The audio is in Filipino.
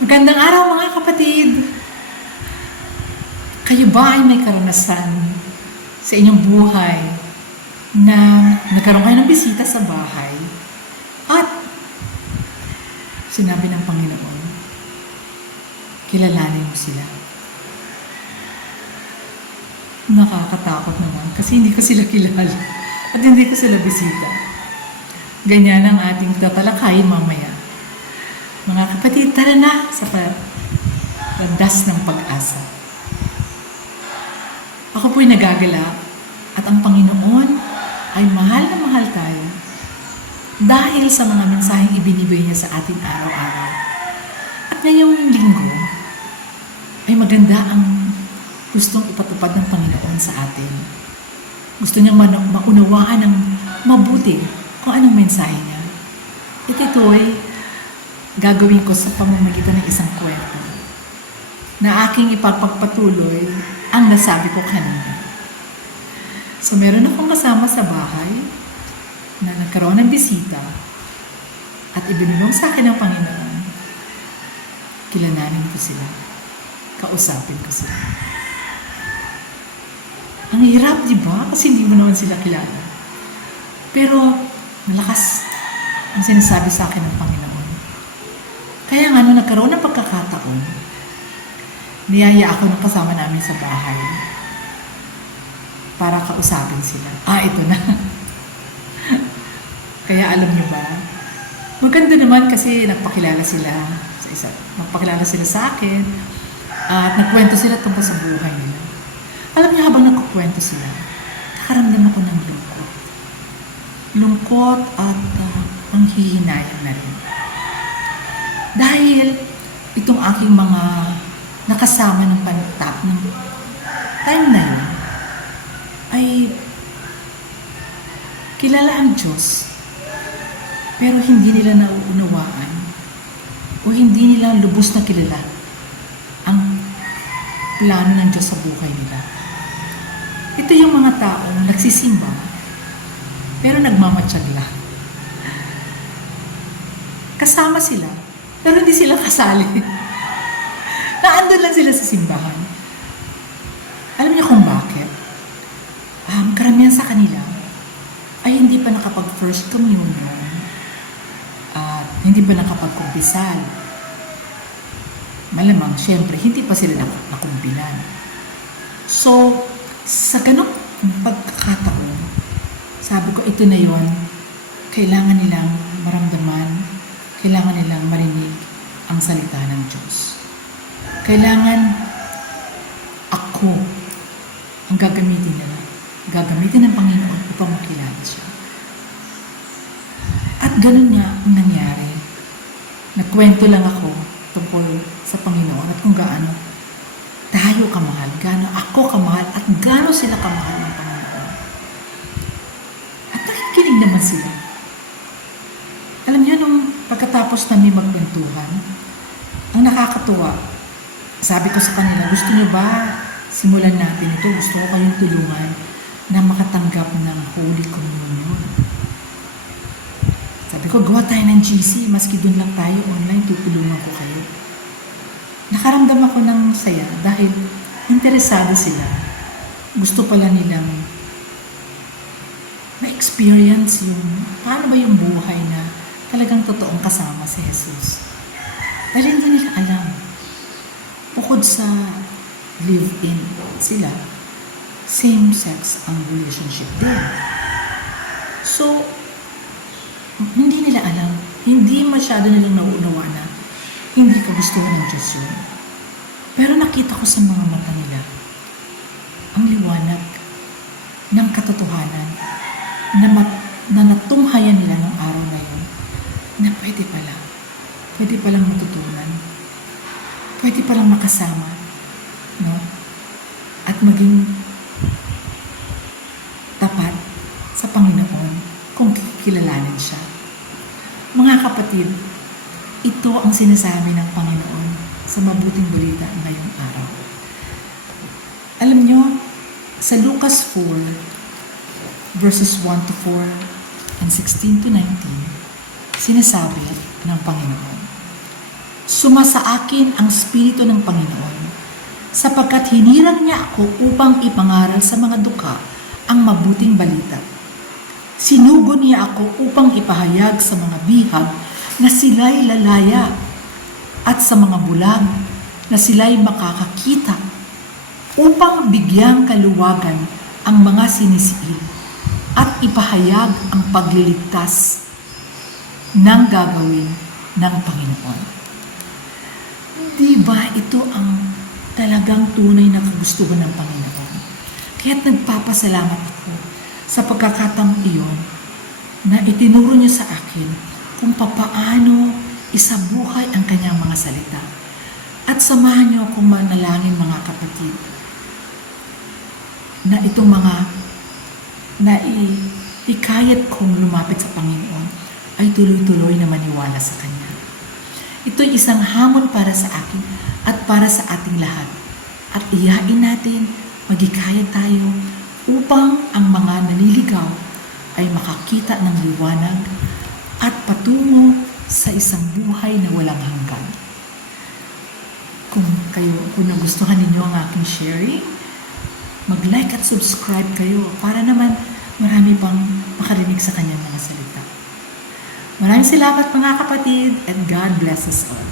Magandang araw mga kapatid! Kayo ba ay may karanasan sa inyong buhay na nagkaroon kayo ng bisita sa bahay at sinabi ng Panginoon, kilalanin mo sila. Nakakatakot naman kasi hindi ko sila kilala at hindi ko sila bisita. Ganyan ang ating tatalakayin mamaya. Mga kapatid, tara na sa landas ng pag-asa. Ako po'y nagagala at ang Panginoon ay mahal na mahal tayo dahil sa mga mensaheng ibinibigay niya sa atin araw-araw. At ngayong linggo ay maganda ang gustong ipatupad ng Panginoon sa atin. Gusto niyang maunawaan ng mabuti kung anong mensahe niya. At ito ay gagawin ko sa pamamagitan ng isang kwento na aking ipapagpatuloy ang nasabi ko kanina. So meron akong kasama sa bahay na nagkaroon ng bisita at ibinulong sa akin ng Panginoon. Kilalanin ko sila. Kausapin ko sila. Ang hirap, di ba? Kasi hindi mo naman sila kilala. Pero malakas ang sinasabi sa akin ng Panginoon. Kaya nga, nung nagkaroon ng pagkakataon, niyaya ako ng kasama namin sa bahay para kausapin sila. Ah, ito na. Kaya alam niyo ba, maganda naman kasi nagpakilala sila sa isa. Nagpakilala sila sa akin at nagkwento sila tungkol sa buhay nila. Alam niyo, habang nagkukwento sila, nakaramdam ako ng lungkot. Lungkot at ah, ang hihinayang na rin. Dahil itong aking mga nakasama ng panitap ng time na yun ay kilala ang Diyos pero hindi nila nauunawaan o hindi nila lubos na kilala ang plano ng Diyos sa buhay nila. Ito yung mga taong nagsisimba pero nagmamatyagla. Kasama sila pero hindi sila kasali. Naandun lang sila sa simbahan. Alam niyo kung bakit? Um, karamihan sa kanila ay hindi pa nakapag first communion at hindi pa nakapag-kumpisal. Malamang, syempre, hindi pa sila nak- nakumpilan. So, sa ganong pagkakataon, sabi ko, ito na yon kailangan nilang maramdaman, kailangan nilang marinig ang salita ng Diyos. Kailangan ako ang gagamitin nila. Gagamitin ng Panginoon upang makilala siya. At ganun nga ang nangyari. Nagkwento lang ako tungkol sa Panginoon at kung gaano tayo kamahal, gaano ako kamahal, at gaano sila kamahal ng Panginoon. At nakikinig naman sila. Alam niyo, nung pagkatapos namin magkwentuhan, ang nakakatuwa, sabi ko sa kanila, gusto niyo ba simulan natin ito? Gusto ko kayong tulungan na makatanggap ng Holy Communion. Sabi ko, gawa tayo ng GC, maski doon lang tayo online, tutulungan ko kayo. Nakaramdam ako ng saya dahil interesado sila. Gusto pala nilang ma-experience yung paano ba yung buhay na talagang totoong kasama si Jesus. Dahil hindi nila alam. Bukod sa live-in sila, same-sex ang relationship din. So, hindi nila alam, hindi masyado nilang nauunawa na hindi kagustuhan ng Diyos yun. Pero nakita ko sa mga mata nila ang liwanag ng katotohanan na, mat, na natunghayan nila ng araw na yun na pwede pala, pwede palang matutunan, pwede palang makasama, no? At maging tapat sa Panginoon kung kikilalanin siya. Mga kapatid, ito ang sinasabi ng Panginoon sa mabuting balita ngayong araw. Alam nyo, sa Lucas 4, verses 1 to 4 and 16 to 19, sinasabi ng Panginoon. Sumasa akin ang Espiritu ng Panginoon, sapagkat hinirang niya ako upang ipangaral sa mga duka ang mabuting balita. Sinugo niya ako upang ipahayag sa mga bihag na sila'y lalaya at sa mga bulag na sila'y makakakita upang bigyang kaluwagan ang mga sinisiil at ipahayag ang pagliligtas ng gagawin ng Panginoon. Di ba ito ang talagang tunay na kagustuhan ng Panginoon? Kaya't nagpapasalamat ako sa pagkakataong iyon na itinuro niya sa akin kung papaano isabuhay ang kanyang mga salita. At samahan niyo akong manalangin mga kapatid na itong mga na ikayat kong lumapit sa Panginoon ay tuloy-tuloy na maniwala sa Kanya. Ito'y isang hamon para sa akin at para sa ating lahat. At iyain natin, magikayat tayo upang ang mga naliligaw ay makakita ng liwanag at patungo sa isang buhay na walang hanggan. Kung kayo, kung nagustuhan ninyo ang aking sharing, mag-like at subscribe kayo para naman marami pang makarinig sa kanyang mga salita. Maraming salamat mga kapatid and God bless us all.